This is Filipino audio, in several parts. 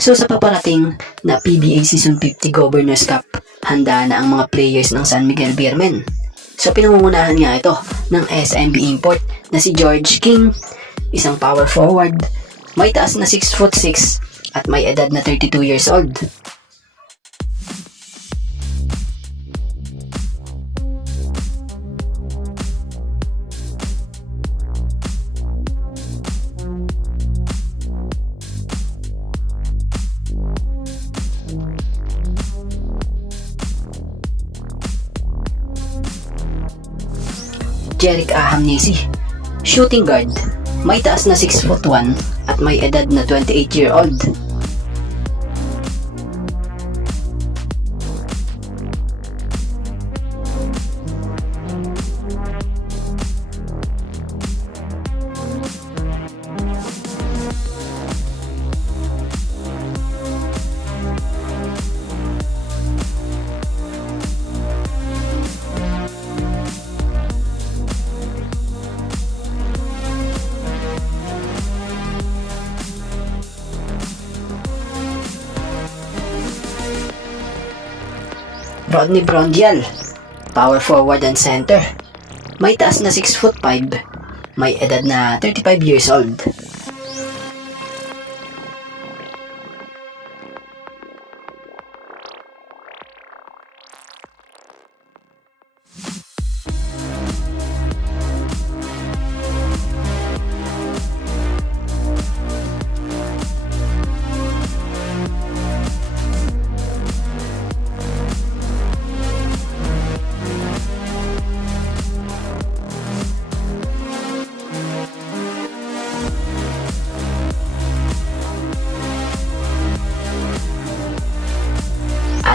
So sa paparating na PBA Season 50 Governors Cup, handa na ang mga players ng San Miguel Beermen. So pinangungunahan nga ito ng SMB import na si George King, isang power forward, may taas na 6'6" at may edad na 32 years old. Jerick Ahamnesi, shooting guard, may taas na 6'1" at may edad na 28-year-old. Rodney Brondial, power forward and center, may taas na 6'5", may edad na 35 years old.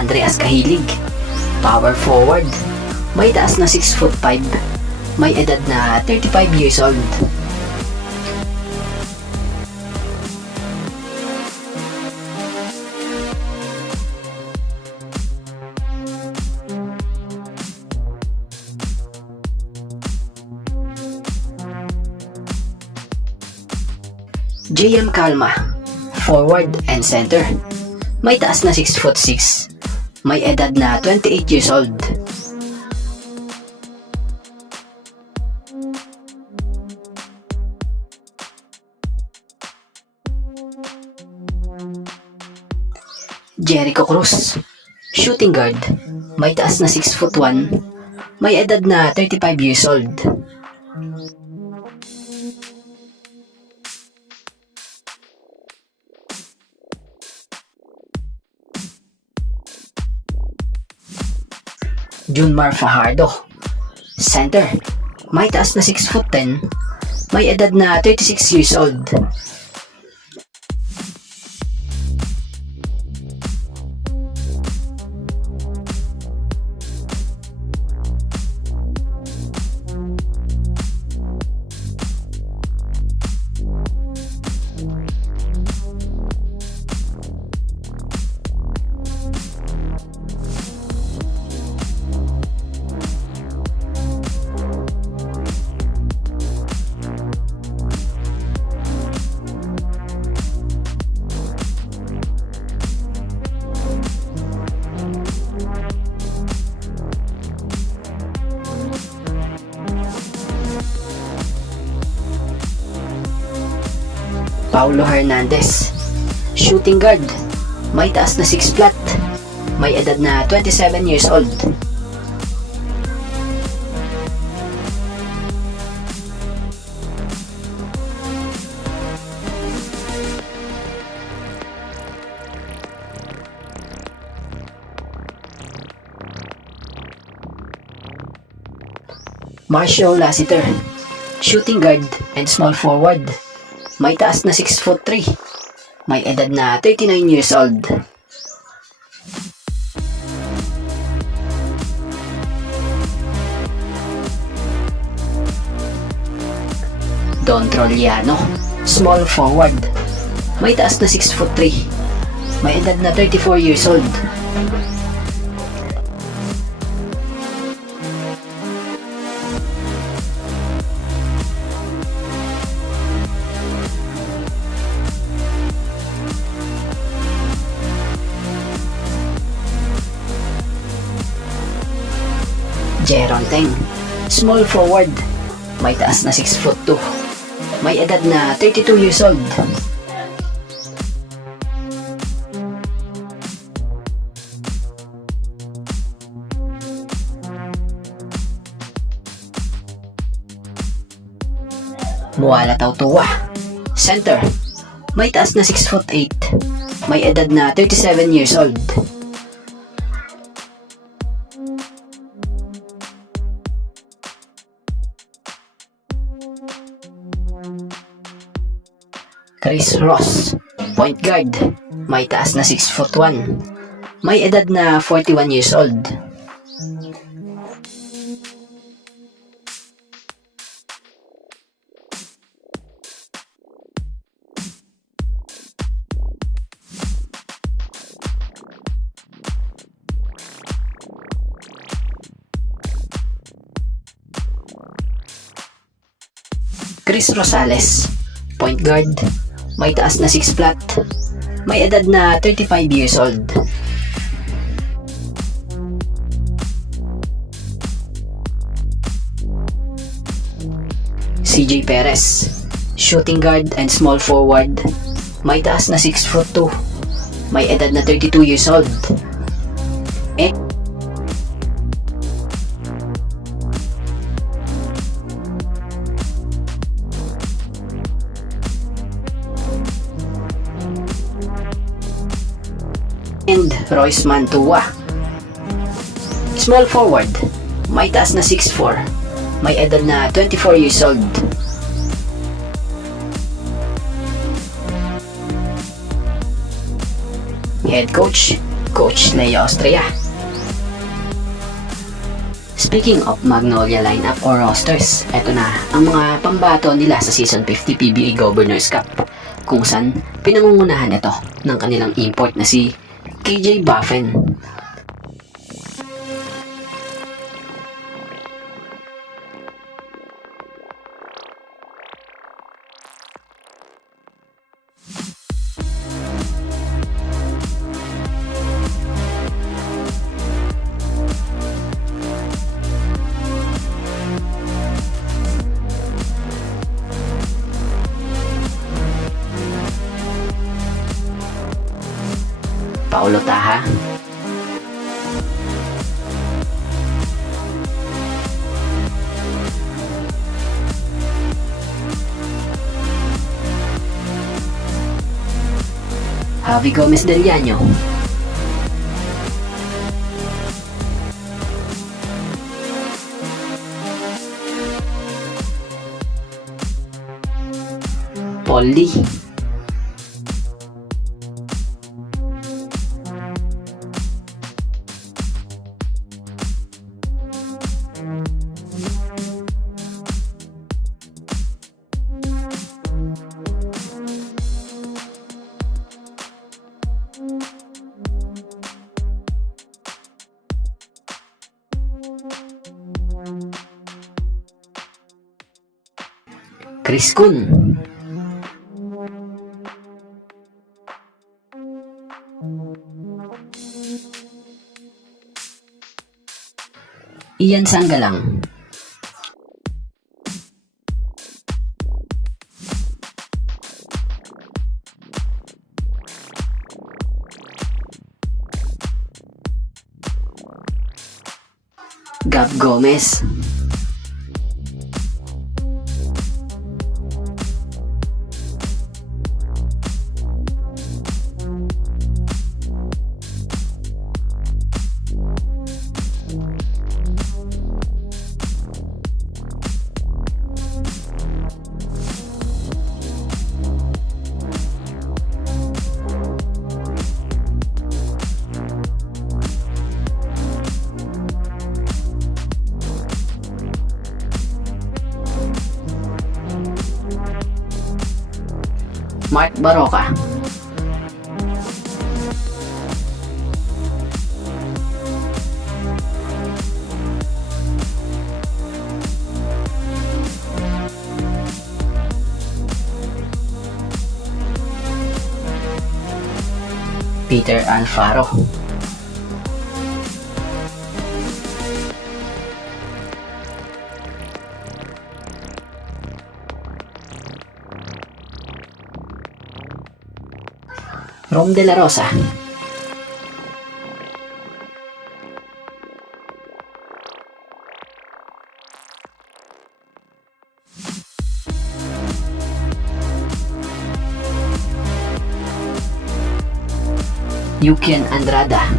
Andreas Kahilig, power forward, may taas na 6'5", may edad na 35 years old. JM Calma, forward and center, may taas na 6'6", may edad na 28 years old. Jericho Cruz, shooting guard, may taas na 6'1", may edad na 35 years old. Junmar Fajardo, center, may taas na 6'10", may edad na 36 years old. Paulo Hernandez, shooting guard, may taas na 6 flat, may edad na 27 years old. Marshall Lassiter, shooting guard and small forward, may taas na 6'3", may edad na 39 years old. Don Trolliano, small forward, may taas na 6'3", may edad na 34 years old. Jeron Teng, small forward, may taas na 6'2", may edad na 32 years old. Muala Tautua, center, may taas na 6'8", may edad na 37 years old. Chris Ross, point guard, may taas na 6'1", may edad na 41 years old. Chris Rosales, point guard, may taas na 6 flat, may edad na 35 years old. CJ Perez, shooting guard and small forward, may taas na 6'2", may edad na 32 years old. And Royce Mantua, small forward, may taas na 6'4", may edad na 24 years old. Head coach, Coach Leo Austria. Speaking of Magnolia lineup or rosters, eto na ang mga pambato nila sa Season 50 PBA Governors Cup, kung saan pinangungunahan ito ng kanilang import na si KJ Buffen. Paulo Taha, Javi Gomez Del Llano, Paul Lee, Chris Kun, Ian Sanggalang, Gab Gomez, Mark Baroka, Peter Alfaro, Rom De La Rosa. Yukian Andrada.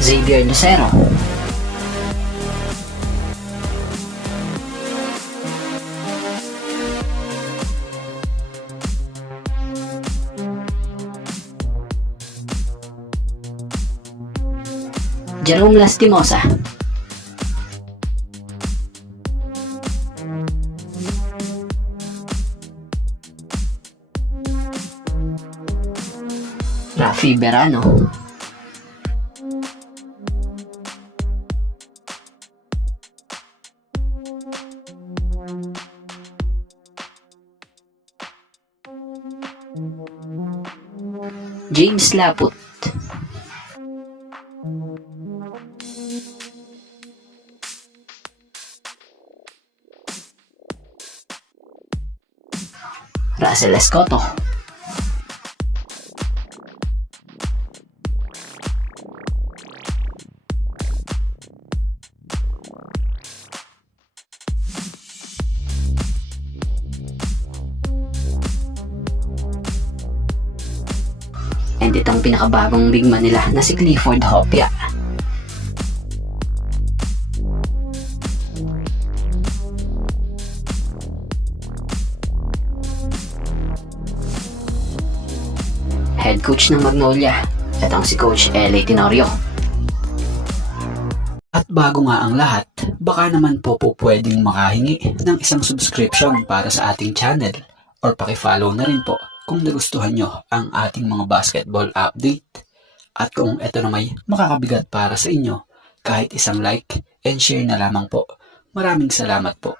Xavier Lucero. Jerome Lastimosa. Rafi Berano. James Laput. Russell Escoto. And itong pinakabagong big man nila na si Clifford Hopia. Head coach ng Magnolia, itong si Coach L.A. Tenorio. At bago nga ang lahat, baka naman po pwedeng makahingi ng isang subscription para sa ating channel or pakifollow na rin po kung nagustuhan nyo ang ating mga basketball update. At kung ito na may makakabigat para sa inyo, kahit isang like and share na lamang po. Maraming salamat po.